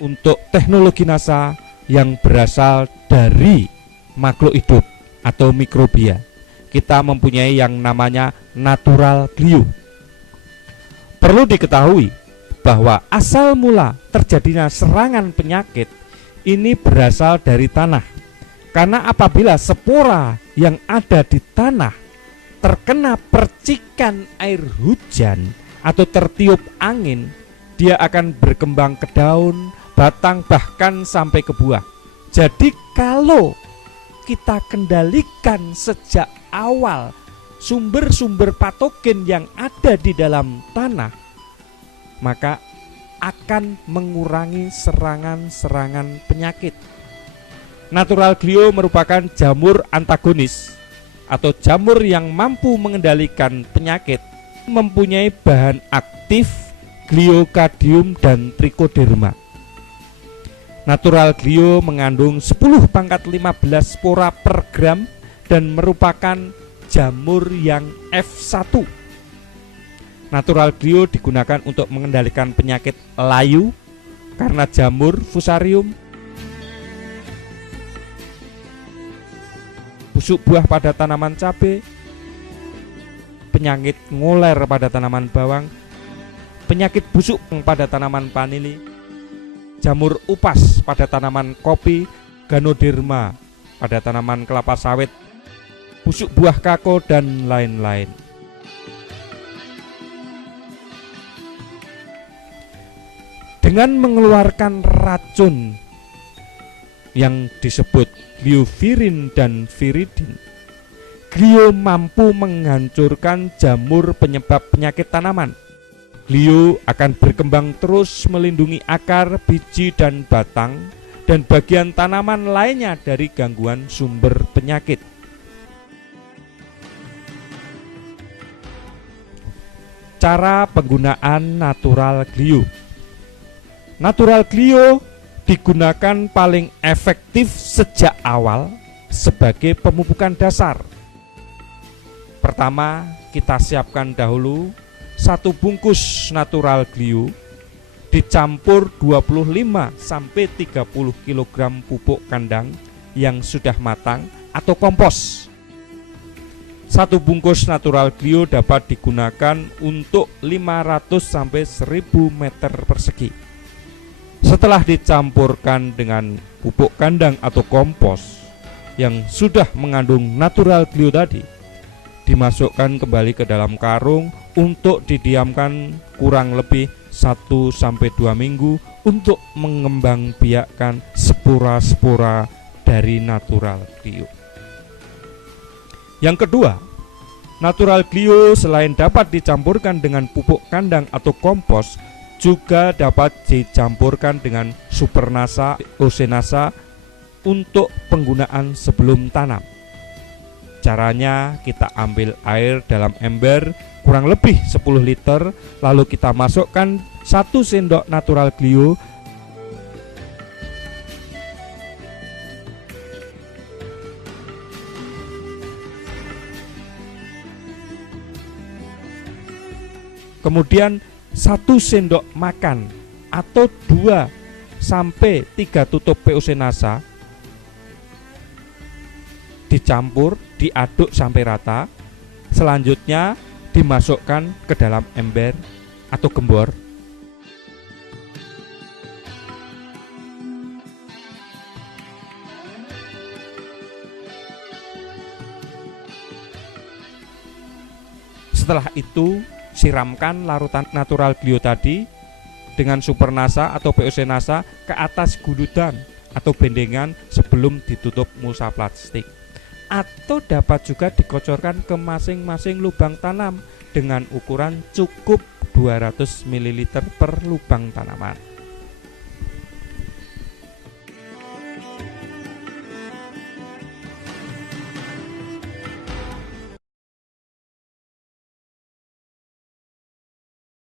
untuk teknologi NASA yang berasal dari makhluk hidup atau mikrobia. Kita mempunyai yang namanya natural glue. Perlu diketahui bahwa asal mula terjadinya serangan penyakit ini berasal dari tanah. Karena apabila spora yang ada di tanah terkena percikan air hujan atau tertiup angin, dia akan berkembang ke daun, batang, bahkan sampai ke buah. Jadi kalau kita kendalikan sejak awal sumber-sumber patogen yang ada di dalam tanah, maka akan mengurangi serangan-serangan penyakit. Natural glue merupakan jamur antagonis atau jamur yang mampu mengendalikan penyakit, mempunyai bahan aktif gliokadium dan trichoderma. Natural glue mengandung 10⁻15 spora per gram dan merupakan jamur yang F1. Natural glue digunakan untuk mengendalikan penyakit layu karena jamur fusarium, busuk buah pada tanaman cabai, penyakit ngoler pada tanaman bawang, penyakit busuk pada tanaman vanili, jamur upas pada tanaman kopi, ganoderma pada tanaman kelapa sawit, busuk buah kakao, dan lain-lain. Dengan mengeluarkan racun yang disebut gliovirin dan viridin, glio mampu menghancurkan jamur penyebab penyakit tanaman. Glio akan berkembang terus melindungi akar, biji, dan batang, dan bagian tanaman lainnya dari gangguan sumber penyakit. Cara penggunaan natural glue. Natural glue digunakan paling efektif sejak awal sebagai pemupukan dasar. Pertama, kita siapkan dahulu 1 bungkus natural glue dicampur 25-30 kg pupuk kandang yang sudah matang atau kompos. 1 bungkus natural glue dapat digunakan untuk 500-1000 meter persegi. Setelah dicampurkan dengan pupuk kandang atau kompos yang sudah mengandung natural glue tadi, dimasukkan kembali ke dalam karung untuk didiamkan kurang lebih 1-2 minggu untuk mengembangbiakkan spora-spora dari natural glue. Yang kedua, natural glue selain dapat dicampurkan dengan pupuk kandang atau kompos, juga dapat dicampurkan dengan supernasa, osenasa untuk penggunaan sebelum tanam. Caranya, kita ambil air dalam ember kurang lebih 10 liter, lalu kita masukkan 1 sendok natural glue, kemudian 1 sendok makan atau 2-3 tutup POC NASA, dicampur, diaduk sampai rata. Selanjutnya dimasukkan ke dalam ember atau gembor. Setelah itu, siramkan larutan natural glue tadi dengan supernasa atau POC NASA ke atas guludan atau bendengan sebelum ditutup mulsa plastik, atau dapat juga dikocorkan ke masing-masing lubang tanam dengan ukuran cukup 200 ml per lubang tanaman.